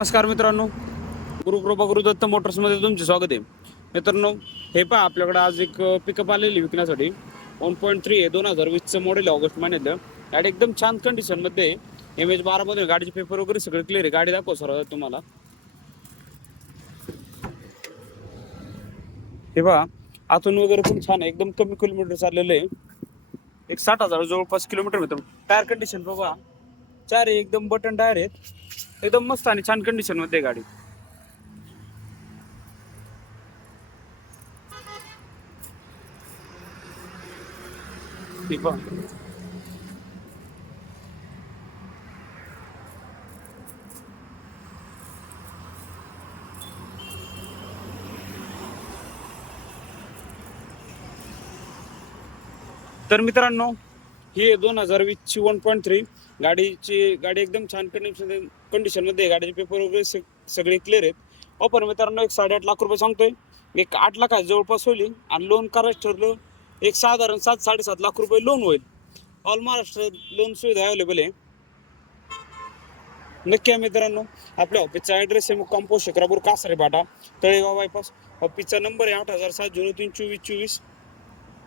नमस्कार मित्रांनो. गुरुकृपा गुरुदत्त मोटर्समध्ये तुमचे स्वागत आहे. मित्रांनो हे पहा आपल्याकडे आज एक पिकअप आलेली विकण्यासाठी. वन पॉईंट थ्री आहे दोन हजार वीसचं मॉडेल आहे ऑगस्ट महिन्यातलं. गाडी एकदम छान कंडिशनमध्ये एम एच बारामध्ये गाडीचे पेपर वगैरे सगळे क्लिअर आहे. गाडी दाखव सर तुम्हाला. हे पहा आतून वगैरे पण छान आहे. एकदम कमी किलोमीटर चाललेलं आहे. एक साठ हजार जवळपास किलोमीटर मित्र टायर कंडिशन बघा. चार एकदम बटन टायर आहेत एकदम मस्त आणि छान कंडिशनमध्ये गाडी. तर मित्रांनो ही दोन हजार वीसची वन पॉईंट थ्री गाडीची गाडी एकदम छान कंडिशन कंडिशनमध्ये आहे. गाडीचे पेपर वगैरे स- सगळे क्लिअर आहेत. ऑफर मित्रांनो एक साडेआठ लाख रुपये सांगतोय. एक आठ लाख जवळपास होईल. आणि लोन करायचं ठरलं एक साधारण सात साडेसात लाख रुपये लोन होईल. ऑल महाराष्ट्र लोन सुविधा अवेलेबल आहे. नक्की आहे मित्रांनो. आपल्या ऑफिसचा ॲड्रेस आहे. मुक्काम पोस्ट शकरापूर कासारे बाटा तळेगाव बायपास ऑफिसचा नंबर आहे आठ हजार सात झिरो तीन चोवीस चोवीस.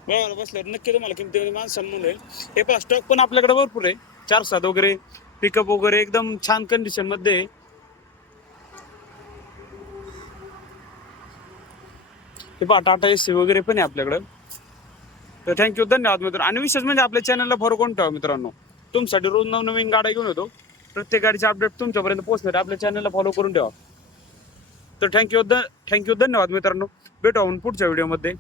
बरोबर बसल्यावर नक्की तुम्हाला किमतीमध्ये माणसं सन्मान होईल हे पहा स्टॉक पण आपल्याकडे भरपूर आहे. चार सात वगैरे पिकअप वगैरे एकदम छान कंडिशनमध्ये. आहे. हे पहा टाटा एसी वगैरे पण आहे आपल्याकडं. तर थँक्यू धन्यवाद मित्र आणि विशेष म्हणजे आपल्या चॅनलला फॉलो कोण ठेवा मित्रांनो. तुमच्यासाठी रोज नवनवीन गाड्या घेऊन येतो. प्रत्येक गाडीचे अपडेट तुमच्यापर्यंत पोहोचणार आपल्या चॅनलला फॉलो करून ठेवा. तर थँक्यू द थँक्यू धन्यवाद मित्रांनो. भेटू आपण पुढच्या व्हिडिओमध्ये